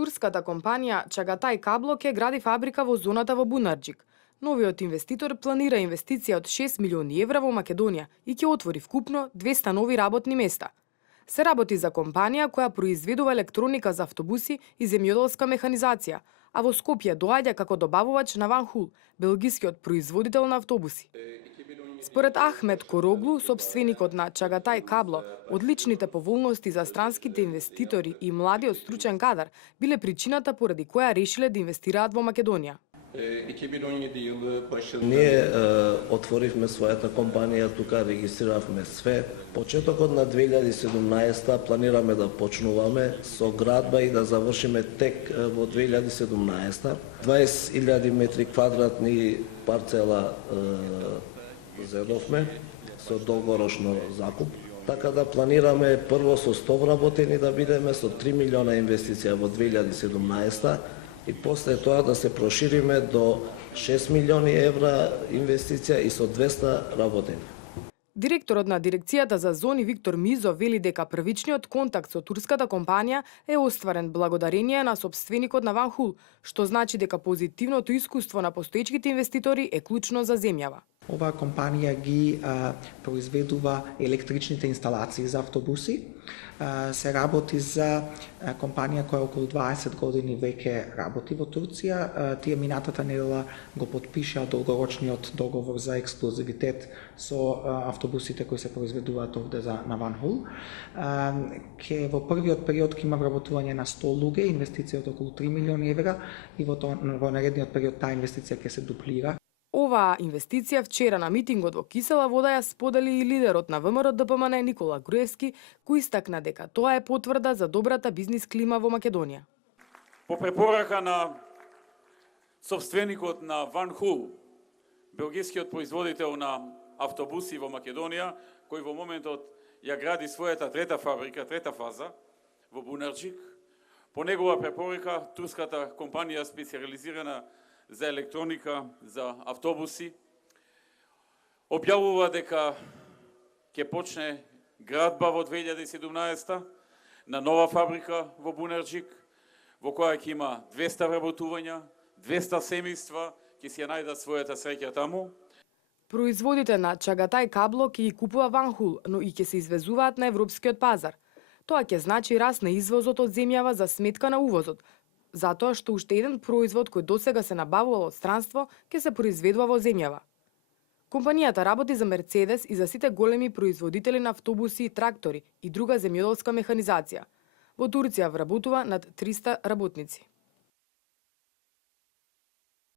Турската компанија Чагатай Кабло ќе гради фабрика во зоната во Бунарџик. Новиот инвеститор планира инвестиција од 6 милиони евра во Македонија и ќе отвори вкупно 200 нови работни места. Се работи за компанија која произведува електроника за автобуси и земјоделска механизација, а во Скопје доаѓа како добавувач на Ван Хул, белгискиот производител на автобуси. Според Ахмет Короглу, собственикот на Чагатай Кабло, одличните поволности за странските инвеститори и младиот стручен кадар биле причината поради која решиле да инвестираат во Македонија. 2017 yılı başında Ние отворивме својата компанија, тука регистриравме све. Почетокот на 2017 планираме да почнуваме со градба и да завршиме тек во 2017. 20.000 метри квадратни парцела зедовме со долгорочно закуп. Така да планираме прво со 100 вработени да бидеме, со 3 милиона инвестиција во 2017 и после тоа да се прошириме до 6 милиони евра инвестиција и со 200 работени. Директорот на дирекцијата за зони Виктор Мизо вели дека првичниот контакт со турската компанија е остварен благодарение на собственикот на Ван Хул, што значи дека позитивното искуство на постоечките инвеститори е клучно за земјава. Оваа компанија ги произведува електричните инсталации за автобуси. Се работи за компанија која околу 20 години веќе работи во Турција. Тие минатата недела го потпишаа долгорочниот договор за ексклузивитет со автобусите кои се произведуваат овде на Ван Хул. Во првиот период ќе има вработување на 100 луѓе, инвестиција од околу 3 милиони евра и во наредниот период таа инвестиција ќе се дуплира. Оваа инвестиција вчера на митингот во Кисела Вода ја сподели и лидерот на ВМРО-ДПМН Никола Груевски, кој истакна дека тоа е потврда за добрата бизнис клима во Македонија. По препорака на собственикот на Ван Хул, белгискиот производител на автобуси во Македонија, кој во моментот ја гради својата трета фабрика, трета фаза во Бунарџик, по негова препорака турската компанија специализирана за електроника, за автобуси, објавува дека ќе почне градба во 2017 на нова фабрика во Бунарџик, во која ќе има 200 вработувања, 200 семејства, ќе си ја најдат својата среќа таму. Производите на Чагатай Кабло ќе ги купува Ван Хул, но и ќе се извезуваат на европскиот пазар. Тоа ќе значи раст на извозот од земјава за сметка на увозот, затоа што уште еден производ кој досега се набавувал од странство ќе се произведува во земјава. Компанијата работи за Мерцедес и за сите големи производители на автобуси и трактори и друга земјоделска механизација. Во Турција вработува над 300 работници.